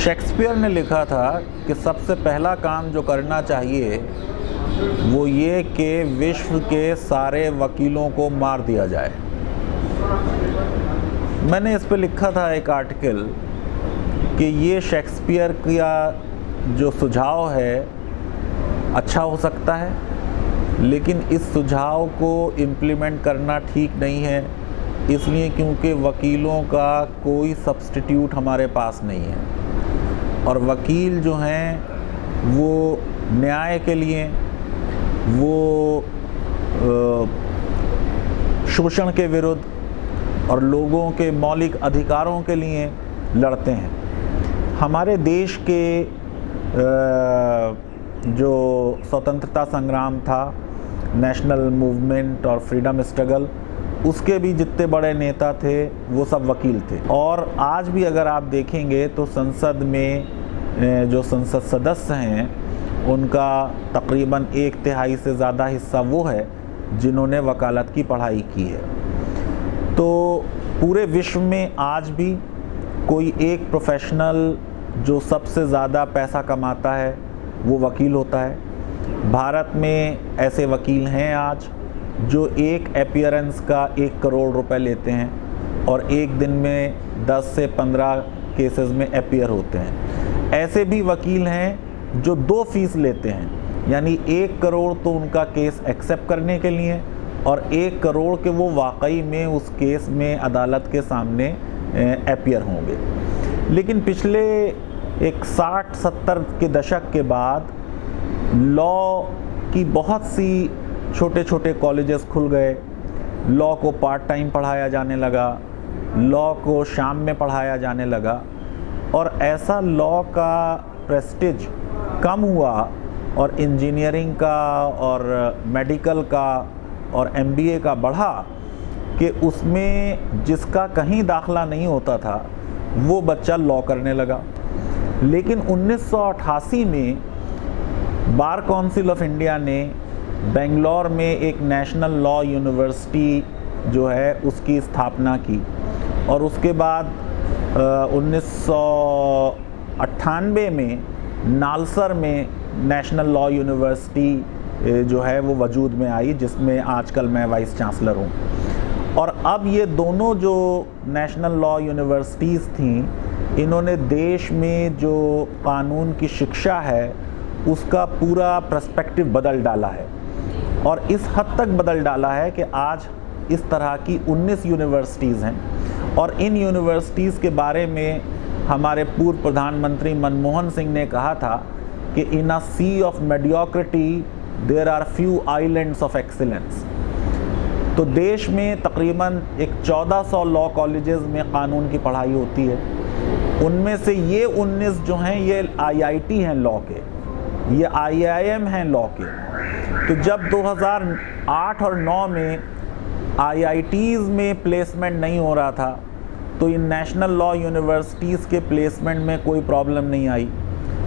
Shakespeare ने लिखा था कि सबसे पहला काम जो करना चाहिए वो ये कि विश्व के सारे वकीलों को मार दिया जाए। मैंने इस पे लिखा था एक आर्टिकल कि ये शेक्सपियर का जो सुझाव है अच्छा हो सकता है, लेकिन इस सुझाव को इम्प्लीमेंट करना ठीक नहीं है, इसलिए क्योंकि वकीलों का कोई सब्स्टिट्यूट हमारे पास नहीं है। और वकील जो हैं वो न्याय के लिए, वो शोषण के विरुद्ध और लोगों के मौलिक अधिकारों के लिए लड़ते हैं। हमारे देश के जो स्वतंत्रता संग्राम था, नेशनल मूवमेंट और फ्रीडम स्ट्रगल, उसके भी जितने बड़े नेता थे वो सब वकील थे। और आज भी अगर आप देखेंगे तो संसद में जो संसद सदस्य हैं उनका तकरीबन 1/3 से ज़्यादा हिस्सा वो है जिन्होंने वकालत की पढ़ाई की है। तो पूरे विश्व में आज भी कोई एक प्रोफेशनल जो सबसे ज़्यादा पैसा कमाता है वो वकील होता है। भारत में ऐसे वकील हैं आज जो एक अपीयरेंस का 1 करोड़ रुपए लेते हैं और एक दिन में 10 से 15 केसेस में अपीयर होते हैं। ऐसे भी वकील हैं जो 2 फीस लेते हैं, यानी 1 करोड़ तो उनका केस एक्सेप्ट करने के लिए और 1 करोड़ के वो वाकई में उस केस में अदालत के सामने अपीयर होंगे। लेकिन पिछले एक 60-70 के दशक के बाद लॉ की बहुत सी छोटे छोटे कॉलेजेस खुल गए, लॉ को पार्ट टाइम पढ़ाया जाने लगा, लॉ को शाम में पढ़ाया जाने लगा और ऐसा लॉ का प्रेस्टीज कम हुआ और इंजीनियरिंग का और मेडिकल का और MBA का बढ़ा कि उसमें जिसका कहीं दाखला नहीं होता था वो बच्चा लॉ करने लगा। लेकिन 1988 में बार काउंसिल ऑफ इंडिया ने बेंगलोर में एक नेशनल लॉ यूनिवर्सिटी जो है उसकी स्थापना की और उसके बाद 1998 में नालसर में नेशनल लॉ यूनिवर्सिटी जो है वो वजूद में आई, जिसमें आजकल मैं वाइस चांसलर हूँ। और अब ये दोनों जो नेशनल लॉ यूनिवर्सिटीज़ थीं, इन्होंने देश में जो कानून की शिक्षा है उसका पूरा पर्सपेक्टिव बदल डाला है और इस हद तक बदल डाला है कि आज इस तरह की 19 यूनिवर्सिटीज़ हैं। और इन यूनिवर्सिटीज़ के बारे में हमारे पूर्व प्रधानमंत्री मनमोहन सिंह ने कहा था कि in a sea of mediocrity there are few islands of excellence. तो देश में तकरीबन एक 1400 लॉ कॉलेजेस में कानून की पढ़ाई होती है। उनमें से ये 19 जो हैं ये IIT हैं लॉ के, ये IIM हैं लॉ के। तो जब 2008 और 9 में IITs में प्लेसमेंट नहीं हो रहा था तो इन नेशनल लॉ यूनिवर्सिटीज़ के प्लेसमेंट में कोई प्रॉब्लम नहीं आई,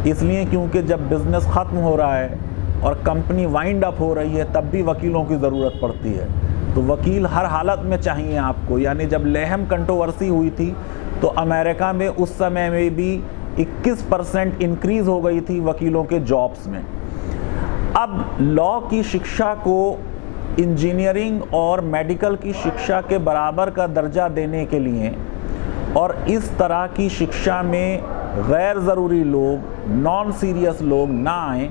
इसलिए क्योंकि जब बिज़नेस ख़त्म हो रहा है और कंपनी वाइंड अप हो रही है तब भी वकीलों की ज़रूरत पड़ती है। तो वकील हर हालत में चाहिए आपको। यानी जब लेहम कंट्रोवर्सी हुई थी तो अमेरिका में उस समय में भी 21% इंक्रीज़ हो गई थी वकीलों के जॉब्स में। अब लॉ की शिक्षा को इंजीनियरिंग और मेडिकल की शिक्षा के बराबर का दर्जा देने के लिए और इस तरह की शिक्षा में गैर ज़रूरी लोग, नॉन सीरियस लोग ना आएँ,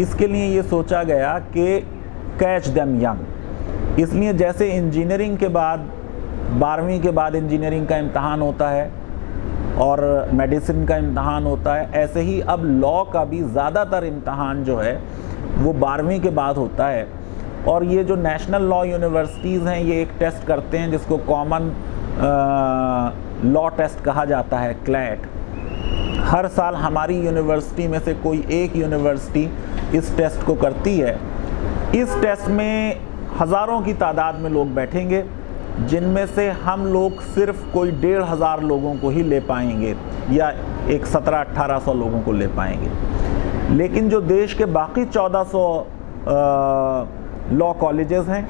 इसके लिए ये सोचा गया कि कैच देम यंग। इसलिए जैसे इंजीनियरिंग के बाद 12वीं के बाद इंजीनियरिंग का इम्तहान होता है और मेडिसिन का इम्तहान होता है, ऐसे ही अब लॉ का भी ज़्यादातर इम्तहान जो है वो 12वीं के बाद होता है। और ये जो नेशनल लॉ यूनिवर्सिटीज़ हैं ये एक टेस्ट करते हैं जिसको कॉमन लॉ टेस्ट कहा जाता है, क्लैट। हर साल हमारी यूनिवर्सिटी में से कोई एक यूनिवर्सिटी इस टेस्ट को करती है। इस टेस्ट में हज़ारों की तादाद में लोग बैठेंगे, जिनमें से हम लोग सिर्फ कोई 1,500 लोगों को ही ले पाएंगे या एक 1700-1800 लोगों को ले पाएंगे। लेकिन जो देश के बाकी 1400 लॉ कॉलेजेस हैं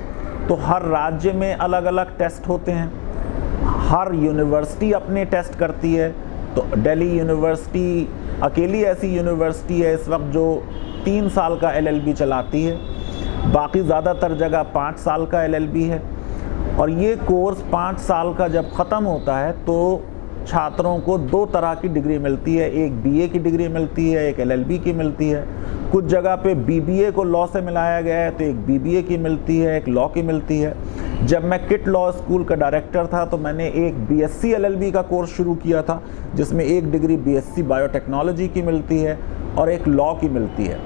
तो हर राज्य में अलग अलग टेस्ट होते हैं, हर यूनिवर्सिटी अपने टेस्ट करती है। तो दिल्ली यूनिवर्सिटी अकेली ऐसी यूनिवर्सिटी है इस वक्त जो 3 साल का LLB चलाती है, बाकी ज़्यादातर जगह 5 साल का LLB है। और ये कोर्स 5 साल का जब ख़त्म होता है तो छात्रों को 2 तरह की डिग्री मिलती है, एक BA की डिग्री मिलती है, एक LLB की मिलती है। कुछ जगह पे BBA को लॉ से मिलाया गया है तो एक BBA की मिलती है, एक लॉ की मिलती है। जब मैं किट लॉ स्कूल का डायरेक्टर था तो मैंने एक BSc LLB का कोर्स शुरू किया था जिसमें एक डिग्री BSc बायोटेक्नोलॉजी की मिलती है और एक लॉ की मिलती है।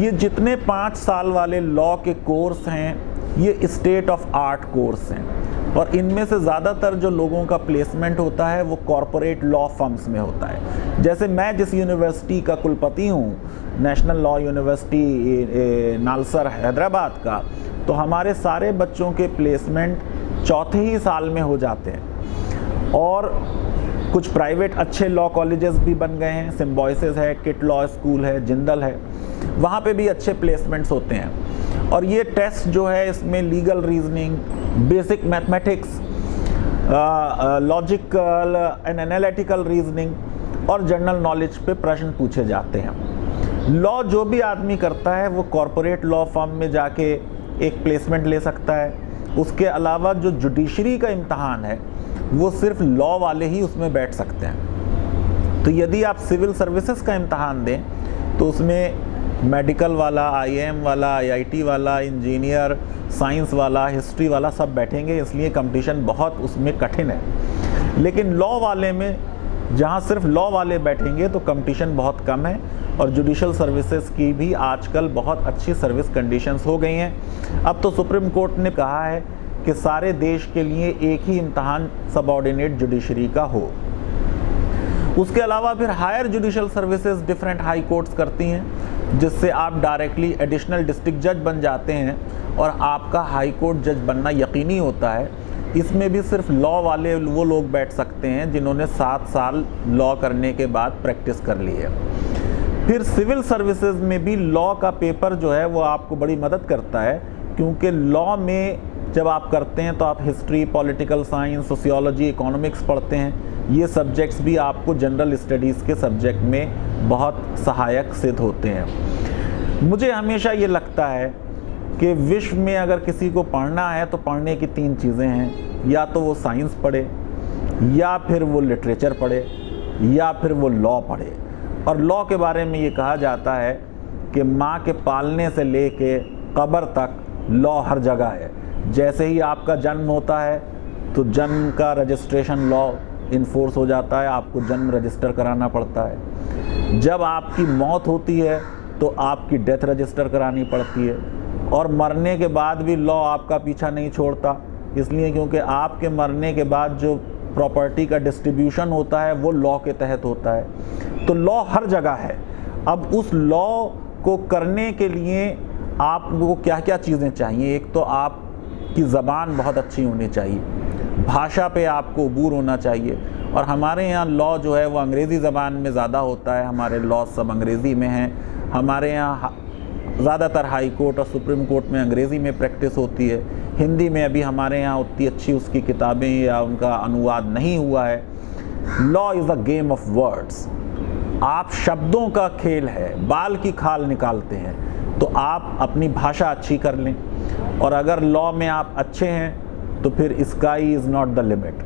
ये जितने 5 साल वाले लॉ के कोर्स हैं ये स्टेट ऑफ आर्ट कोर्स हैं और इनमें से ज़्यादातर जो लोगों का प्लेसमेंट होता है वो कॉरपोरेट लॉ फर्म्स में होता है। जैसे मैं जिस यूनिवर्सिटी का कुलपति हूँ, national law university NALSAR Hyderabad का, तो हमारे सारे बच्चों के प्लेसमेंट चौथे ही साल में हो जाते हैं। और कुछ प्राइवेट अच्छे लॉ कॉलेजेस भी बन गए हैं, सिम्बॉयसिस है, किट लॉ स्कूल है, जिंदल है, वहाँ पे भी अच्छे प्लेसमेंट्स होते हैं। और ये टेस्ट जो है इसमें legal reasoning, basic mathematics, logical and analytical reasoning और जनरल नॉलेज पे प्रश्न पूछे जाते हैं। लॉ जो भी आदमी करता है वो कॉरपोरेट लॉ फर्म में जाके एक प्लेसमेंट ले सकता है। उसके अलावा जो जुडिशरी का इम्तहान है वो सिर्फ लॉ वाले ही उसमें बैठ सकते हैं। तो यदि आप सिविल सर्विसेज का इम्तहान दें तो उसमें मेडिकल वाला, IAM वाला, IIT वाला, इंजीनियर, साइंस वाला, हिस्ट्री वाला सब बैठेंगे, इसलिए कंपटीशन बहुत उसमें कठिन है। लेकिन लॉ वाले में जहाँ सिर्फ लॉ वाले बैठेंगे तो कंपटीशन बहुत कम है और जुडिशल सर्विसेज की भी आजकल बहुत अच्छी सर्विस कंडीशंस हो गई हैं। अब तो सुप्रीम कोर्ट ने कहा है कि सारे देश के लिए एक ही इम्तहान सबऑर्डिनेट जुडिशरी का हो। उसके अलावा फिर higher judicial services different high courts करती हैं जिससे आप डायरेक्टली एडिशनल डिस्ट्रिक्ट जज बन जाते हैं और आपका हाई कोर्ट जज बनना यकीनी होता है। इसमें भी सिर्फ लॉ वाले वो लोग बैठ सकते हैं जिन्होंने 7 साल लॉ करने के बाद प्रैक्टिस कर ली है। फिर सिविल सर्विसेज में भी लॉ का पेपर जो है वो आपको बड़ी मदद करता है, क्योंकि लॉ में जब आप करते हैं तो आप history, political science, sociology, economics पढ़ते हैं। ये सब्जेक्ट्स भी आपको जनरल स्टडीज़ के सब्जेक्ट में बहुत सहायक सिद्ध होते हैं। मुझे हमेशा ये लगता है कि विश्व में अगर किसी को पढ़ना है तो पढ़ने की 3 चीज़ें हैं, या तो वो साइंस पढ़े, या फिर वो लिटरेचर पढ़े, या फिर वो लॉ पढ़े। और लॉ के बारे में ये कहा जाता है कि माँ के पालने से लेके कब्र तक लॉ हर जगह है। जैसे ही आपका जन्म होता है तो जन्म का रजिस्ट्रेशन लॉ इन्फोर्स हो जाता है, आपको जन्म रजिस्टर कराना पड़ता है। जब आपकी मौत होती है तो आपकी डेथ रजिस्टर करानी पड़ती है। और मरने के बाद भी लॉ आपका पीछा नहीं छोड़ता, इसलिए क्योंकि आपके मरने के बाद जो प्रॉपर्टी का डिस्ट्रीब्यूशन होता है वो लॉ के तहत होता है। तो लॉ हर जगह है। अब उस लॉ को करने के लिए आपको क्या क्या चीज़ें चाहिए? एक तो आपकी ज़बान बहुत अच्छी होनी चाहिए, भाषा पे आपको अबूर होना चाहिए। और हमारे यहाँ लॉ जो है वो अंग्रेज़ी ज़बान में ज़्यादा होता है, हमारे लॉ सब अंग्रेज़ी में हैं। हमारे यहाँ ज़्यादातर हाई कोर्ट और सुप्रीम कोर्ट में अंग्रेज़ी में प्रैक्टिस होती है। हिंदी में अभी हमारे यहाँ उतनी अच्छी उसकी किताबें या उनका अनुवाद नहीं हुआ है। Law is a game of words. आप शब्दों का खेल है, बाल की खाल निकालते हैं। तो आप अपनी भाषा अच्छी कर लें और अगर लॉ में आप अच्छे हैं तो फिर sky is not the limit.